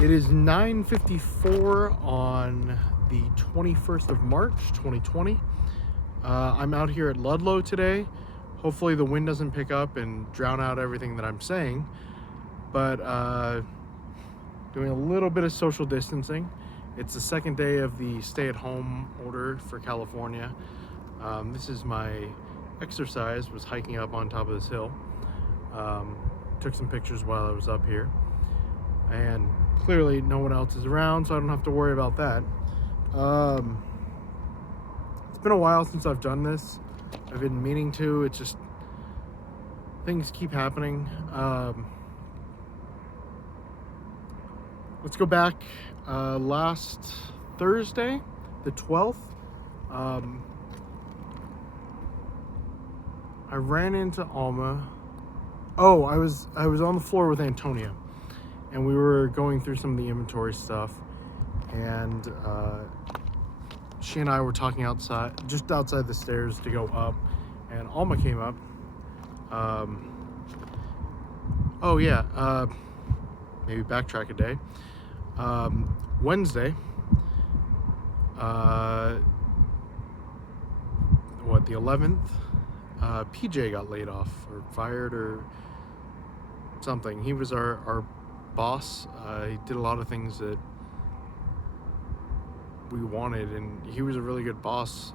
It is 9:54 on the 21st of March, 2020. I'm out here at Ludlow today. Hopefully the wind doesn't pick up and drown out everything that I'm saying, but doing a little bit of social distancing. It's the second day of the stay-at-home order for California. This is my exercise, was hiking up on top of this hill. Took some pictures while I was up here. And clearly no one else is around, so I don't have to worry about that. It's been a while since I've done this. I've been meaning to. It's just things keep happening. Let's go back last Thursday, the 12th. I ran into Alma. Oh, I was on the floor with Antonia, and we were going through some of the inventory stuff, and she and I were talking outside, just outside the stairs to go up, and Alma came up. Maybe backtrack a day. Wednesday, the 11th, PJ got laid off or fired or something. He was our boss. He did a lot of things that we wanted, and he was a really good boss.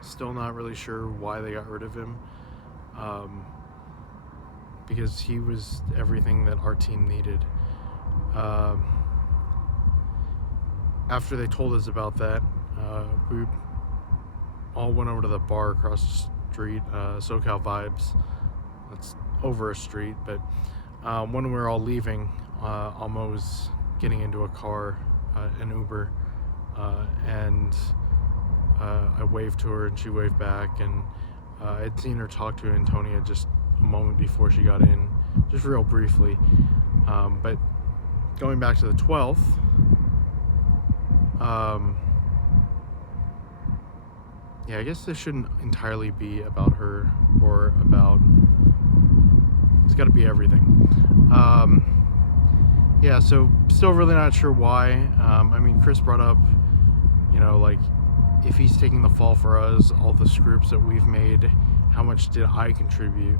Still not really sure why they got rid of him, because he was everything that our team needed. After they told us about that, we all went over to the bar across the street, SoCal Vibes. That's over a street, but when we were all leaving, Alma was getting into a car, an Uber, and I waved to her and she waved back, and I'd seen her talk to Antonia just a moment before she got in, just real briefly. But going back to the 12th, I guess this shouldn't entirely be about her or about, it's got to be everything. So still really not sure why. Chris brought up, if he's taking the fall for us, all the scripts that we've made, how much did I contribute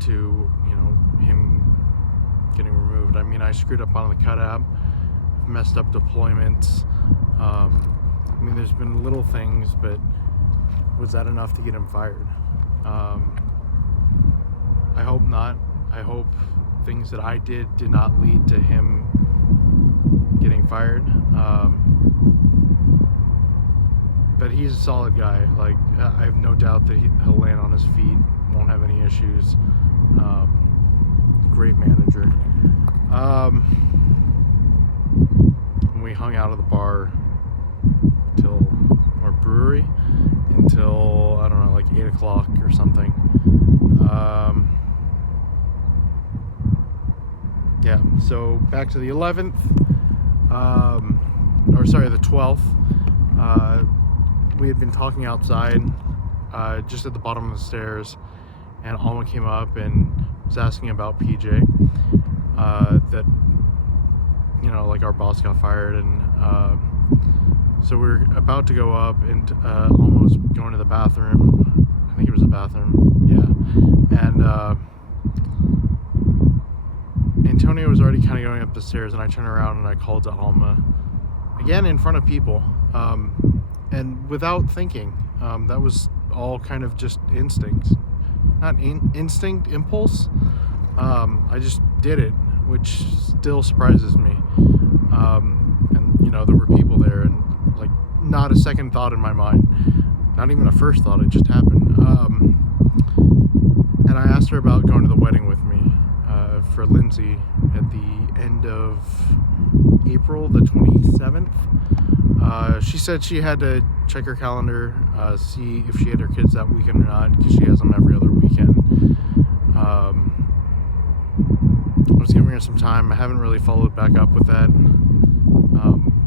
to, him getting removed? I screwed up on the cut app, messed up deployments. There's been little things, but was that enough to get him fired? I hope not. I hope things that I did not lead to him getting fired. But he's a solid guy. I have no doubt that he'll land on his feet, won't have any issues. Great manager. We hung out at the bar or brewery until, 8 o'clock or something. So back to the 11th, the 12th. We had been talking outside, just at the bottom of the stairs, and Alma came up and was asking about PJ, that, our boss got fired, and so we were about to go up, and Alma was going to the bathroom. I think it was the bathroom, yeah. And Antonio was already kind of going up the stairs, and I turned around and I called to Alma, again in front of people, and without thinking. That was all kind of just instinct. Not instinct, impulse. I just did it, which still surprises me. And there were people there, and not a second thought in my mind, not even a first thought, it just happened. And I asked her about going to the wedding with me, for Lindsay at the end of April, the 27th. She said she had to check her calendar, see if she had her kids that weekend or not, because she has them every other weekend. I was giving her some time. I haven't really followed back up with that,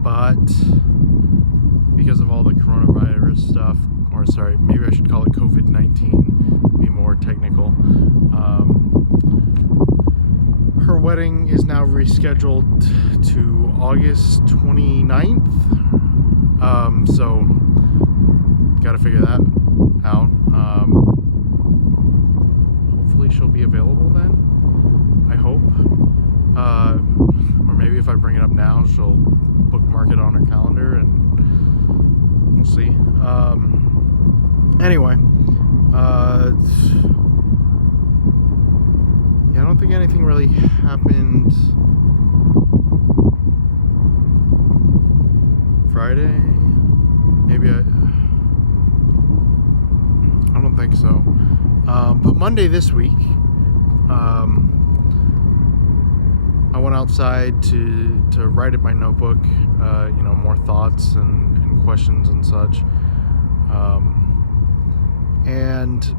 but because of all the coronavirus stuff, or maybe I should call it COVID-19, be more technical. her wedding is now rescheduled to August 29th. So got to figure that out. Hopefully she'll be available then, I hope. Or maybe if I bring it up now, she'll bookmark it on her calendar, and we'll see. Anyway, yeah, I don't think anything really happened Friday. Maybe I don't think so. But Monday this week, I went outside to write in my notebook, more thoughts and questions and such. And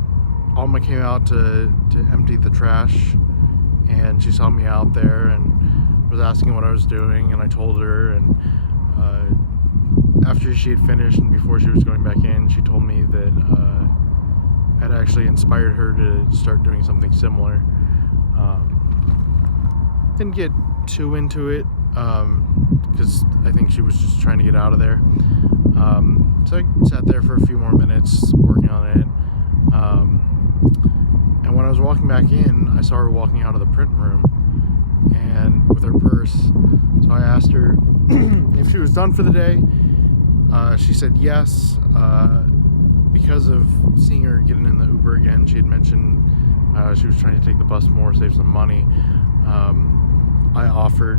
Alma came out to empty the trash, and she saw me out there and was asking what I was doing, and I told her, and after she had finished and before she was going back in, she told me that had actually inspired her to start doing something similar. Didn't get too into it because I think she was just trying to get out of there. So I sat there for a few more minutes working on it. And when I was walking back in, I saw her walking out of the print room and with her purse. So I asked her if she was done for the day. She said yes. Because of seeing her getting in the Uber again, she had mentioned she was trying to take the bus more, save some money. I offered,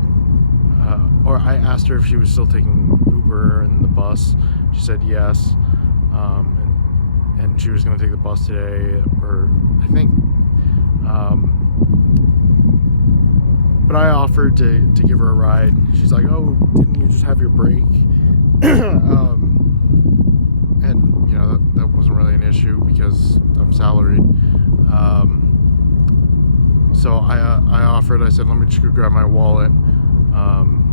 or I asked her if she was still taking Uber and the bus. She said yes, and she was going to take the bus today, or I think. But I offered to give her a ride. She's like, "Oh, didn't you just have your break?" And that wasn't really an issue because I'm salaried. So I offered. I said, "Let me just go grab my wallet."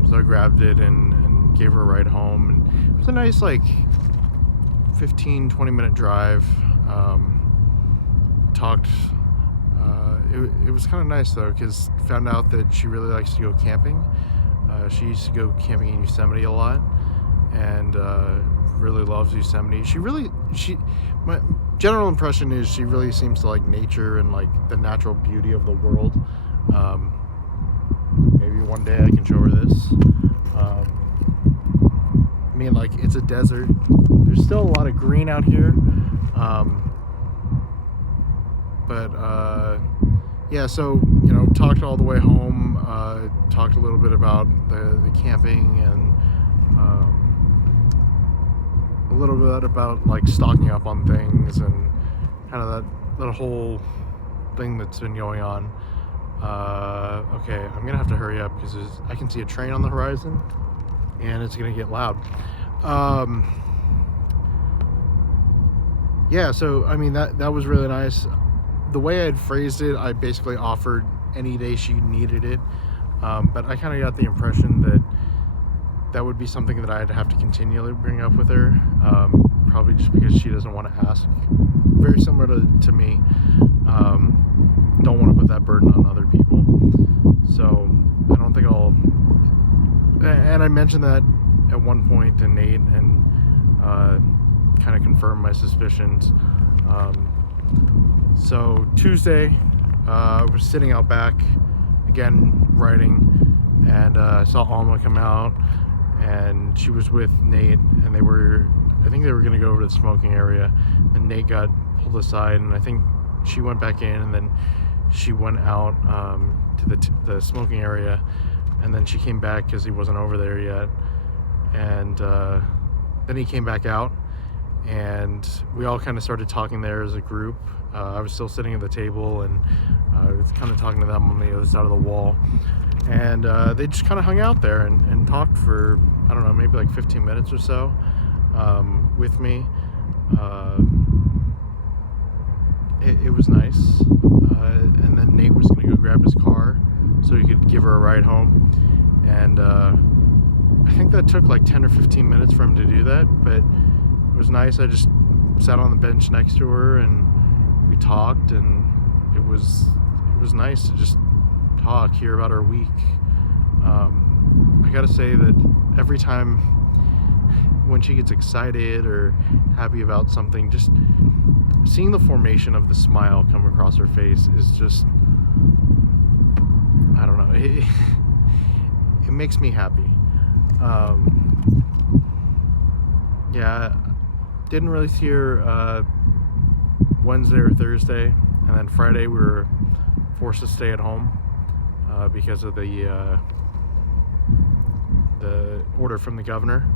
So I grabbed it and gave her a ride home. And it was a nice 15-20 minute drive. Talked. It was kind of nice though, because found out that she really likes to go camping. She used to go camping in Yosemite a lot, and really loves Yosemite. My general impression is she really seems to like nature and like the natural beauty of the world. Maybe one day I can show her this. It's a desert. There's still a lot of green out here. Yeah, so, talked all the way home, talked a little bit about the camping, and a little bit about stocking up on things and kind of that whole thing that's been going on. Okay, I'm gonna have to hurry up because I can see a train on the horizon and it's gonna get loud. Yeah, so that was really nice. The way I had phrased it, I basically offered any day she needed it, but I kind of got the impression that would be something that I'd have to continually bring up with her, probably just because she doesn't want to ask. Very similar to me. Don't want to put that burden on other people. So I don't think I'll. And I mentioned that at one point to Nate, and kind of confirmed my suspicions. So Tuesday, I was sitting out back again writing, and I saw Alma come out, and she was with Nate, and I think they were going to go over to the smoking area, and Nate got pulled aside, and I think she went back in, and then she went out to the smoking area, and then she came back because he wasn't over there yet, and then he came back out, and we all kind of started talking there as a group. I was still sitting at the table, and I was kind of talking to them on the other side of the wall, and they just kind of hung out there and talked for, I don't know, maybe 15 minutes or so with me. It was nice, and then Nate was going to go grab his car so he could give her a ride home, and I think that took 10 or 15 minutes for him to do that, but it was nice. I just sat on the bench next to her, and we talked, and it was nice to just talk, hear about her week. I gotta say that every time when she gets excited or happy about something, just seeing the formation of the smile come across her face is just, I don't know, it makes me happy. Yeah, didn't really see her Wednesday or Thursday, and then Friday we were forced to stay at home because of the order from the governor.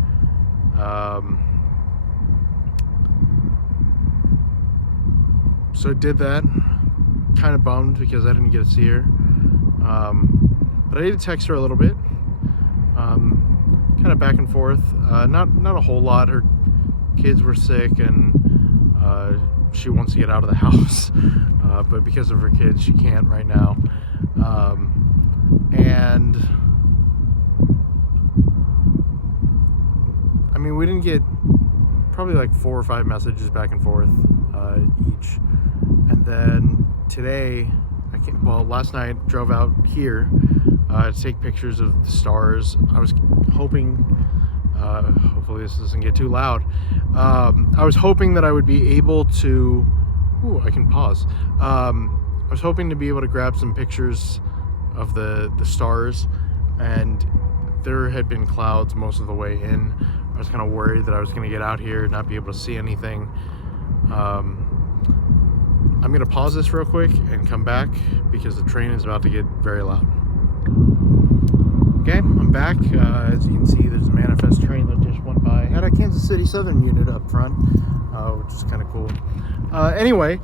So I did that. Kind of bummed because I didn't get to see her. But I did text her a little bit. Kind of back and forth. Not a whole lot. Her kids were sick and she wants to get out of the house. But because of her kids, she can't right now. And I mean, we didn't get probably like 4 or 5 messages back and forth each. And then today, last night, drove out here to take pictures of the stars. I was hoping, hopefully this doesn't get too loud. I was hoping that I would be able to, I can pause. I was hoping to be able to grab some pictures of the stars, and there had been clouds most of the way in. I was kind of worried that I was going to get out here and not be able to see anything. I'm going to pause this real quick and come back because the train is about to get very loud. Okay, I'm back. As you can see, there's a manifest train that just went by. Had a Kansas City Southern unit up front, which is kind of cool. Anyway,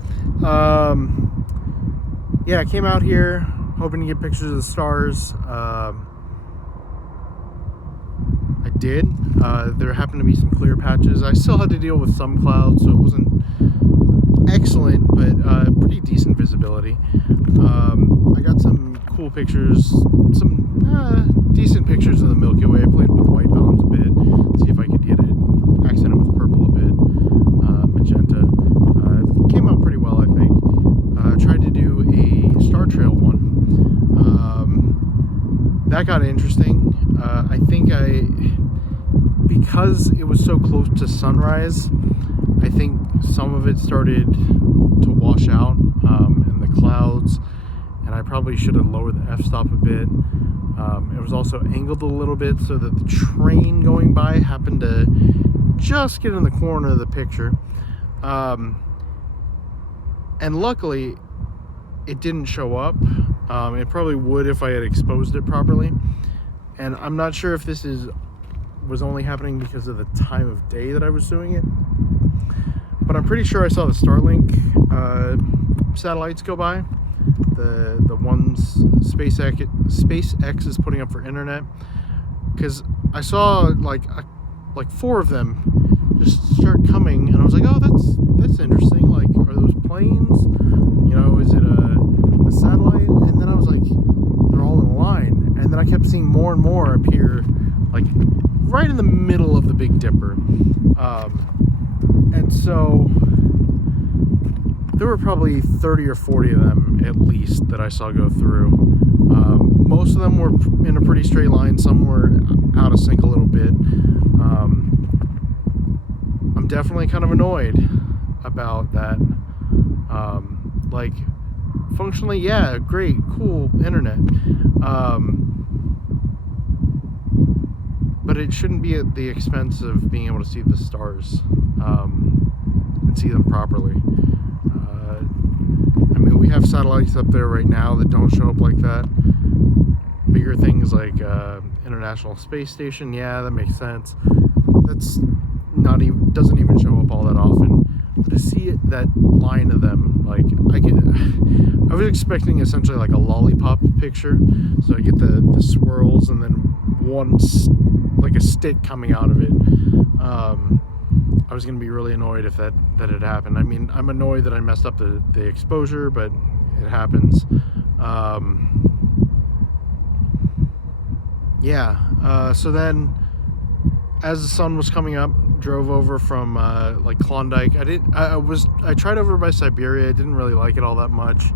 yeah, I came out here hoping to get pictures of the stars. I did. There happened to be some clear patches. I still had to deal with some clouds, so it wasn't excellent, but pretty decent visibility. I got some cool pictures, some decent pictures of the Milky Way. I played with white balance a bit, see if I could get it accented with purple a bit, magenta. Came out pretty well, I think. Tried to do a star trail one. That got interesting. I think because it was so close to sunrise, I think some of it started to wash out in the clouds, and I probably should have lowered the f-stop a bit. It was also angled a little bit so that the train going by happened to just get in the corner of the picture. And luckily, it didn't show up. It probably would if I had exposed it properly. And I'm not sure if this was only happening because of the time of day that I was doing it, but I'm pretty sure I saw the Starlink satellites go by, the ones SpaceX is putting up for internet, because I saw like 4 of them just start coming, and I was like, oh, that's interesting. Like, are those planes? You know, is it a satellite? And then I was like, they're all in a line, and then I kept seeing more and more appear, like right in the middle of the Big Dipper. And so there were probably 30 or 40 of them at least that I saw go through. Most of them were in a pretty straight line. Some were out of sync a little bit. I'm definitely kind of annoyed about that. Like, functionally, yeah, great, cool internet. But it shouldn't be at the expense of being able to see the stars and see them properly. I mean, we have satellites up there right now that don't show up like that. Bigger things like International Space Station, yeah, that makes sense. That's doesn't even show up all that often. But to see that line of them, like, I was expecting essentially like a lollipop picture. So I get the swirls and then like a stick coming out of it. I was gonna be really annoyed if that had happened. I mean, I'm annoyed that I messed up the exposure, but it happens. Yeah. So then, as the sun was coming up, drove over from like Klondike. I tried over by Siberia. I didn't really like it all that much.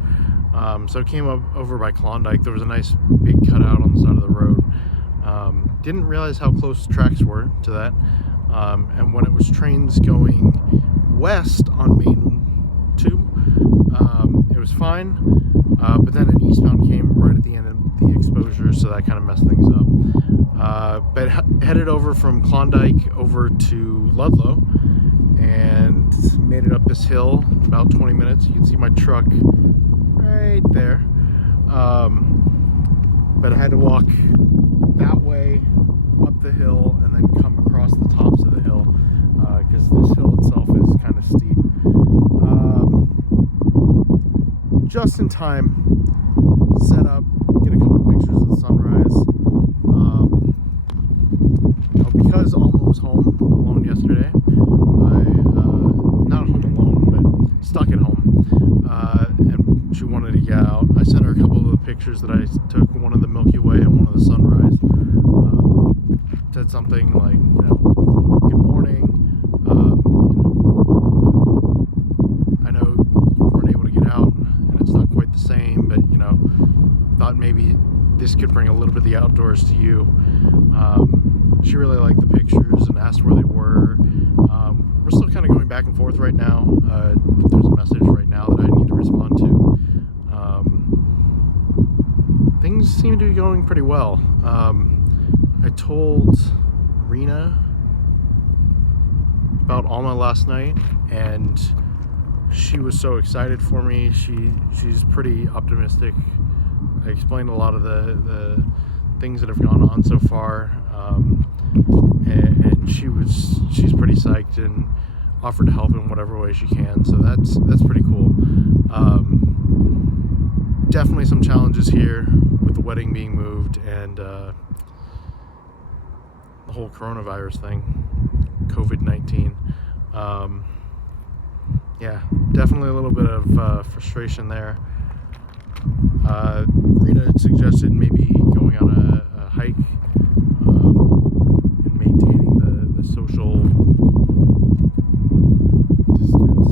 So I came up over by Klondike. There was a nice big cutout on the side of the road. Didn't realize how close the tracks were to that. And when it was trains going west on Main 2, it was fine. But then an eastbound came right at the end of the exposure, so that kind of messed things up. But headed over from Klondike over to Ludlow and made it up this hill about 20 minutes. You can see my truck right there. But I had to walk that way up the hill and then come across the tops of the hill because this hill itself is kind of steep. Just in time, set up, get a couple pictures of the sunrise. Because Alma was home alone yesterday, not home alone, but stuck at home, and she wanted to get out. I sent her a couple of the pictures that I took, one of the Milky Way and one of the sunrise. Said something like, good morning. I know you weren't able to get out, and it's not quite the same, but thought maybe this could bring a little bit of the outdoors to you. She really liked the pictures and asked where they were. We're still kind of going back and forth right now. There's a message right now that I need to respond to. Things seem to be going pretty well. I told Rena about Alma last night, and she was so excited for me. She's pretty optimistic. I explained a lot of the things that have gone on so far, and she's pretty psyched and offered to help in whatever way she can. So that's pretty cool. Definitely some challenges here with the wedding being moved and the whole coronavirus thing, COVID-19. Yeah, definitely a little bit of frustration there. Rena had suggested maybe going on a hike and maintaining the social distance.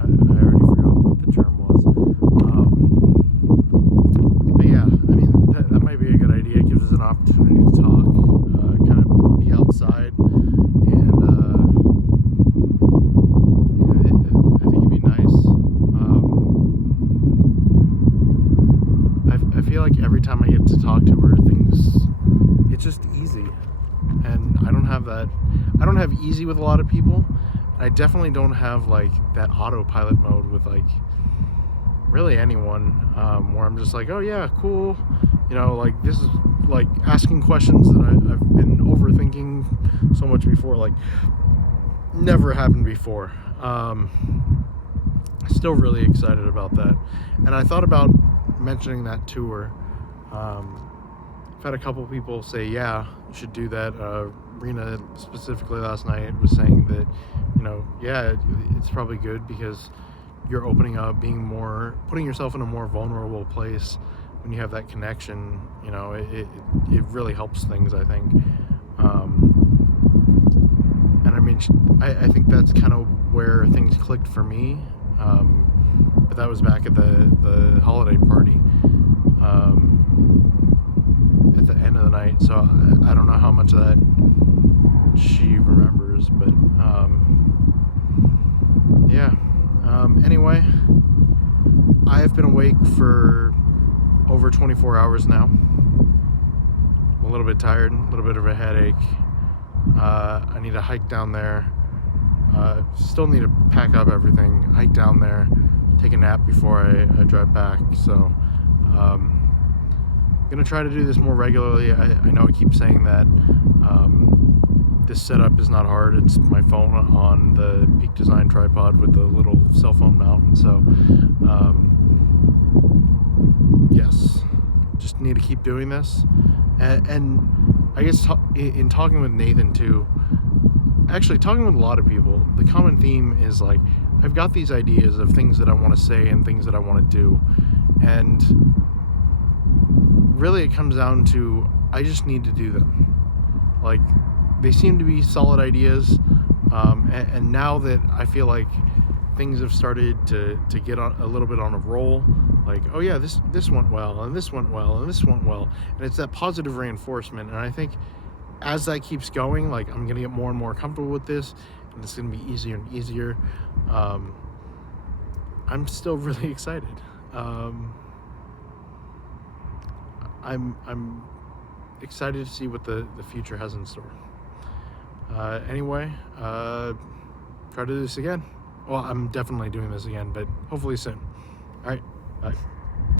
I already forgot what the term was. But yeah, I mean, that might be a good idea. It gives us an opportunity to talk, kind of be outside, and I think it'd be nice. I feel like every time I get to talk to her, it's just easy, and I don't have easy with a lot of people. I definitely don't have like that autopilot mode with like really anyone, where I'm just like, oh yeah, cool, like this is like asking questions that I've been overthinking so much before, like never happened before. Still really excited about that, and I thought about mentioning that to her. I've had a couple people say, yeah, you should do that. Rena specifically last night was saying that, yeah, it's probably good because you're opening up, putting yourself in a more vulnerable place when you have that connection. It really helps things, I think. And I mean, I think that's kind of where things clicked for me. But that was back at the holiday party at the end of the night, so I don't know how much of that she remembers, but yeah. Anyway, I have been awake for over 24 hours now. I'm a little bit tired, a little bit of a headache. I need to hike down there. Still need to pack up everything, hike down there, take a nap before I drive back. So I'm gonna try to do this more regularly. I know I keep saying that. This setup is not hard. It's my phone on the Peak Design tripod with the little cell phone mount, and so yes, just need to keep doing this. And I guess in talking with Nathan too, actually talking with a lot of people, the common theme is like, I've got these ideas of things that I want to say and things that I want to do, and really it comes down to I just need to do them. Like, they seem to be solid ideas, and now that I feel like things have started to get on a little bit on a roll, like, oh yeah, this went well, and this went well, and this went well, and it's that positive reinforcement. And I think as that keeps going, like, I'm gonna get more and more comfortable with this, and it's gonna be easier and easier. I'm still really excited. I'm excited to see what the future has in store. Anyway, try to do this again. Well, I'm definitely doing this again, but hopefully soon. All right, bye.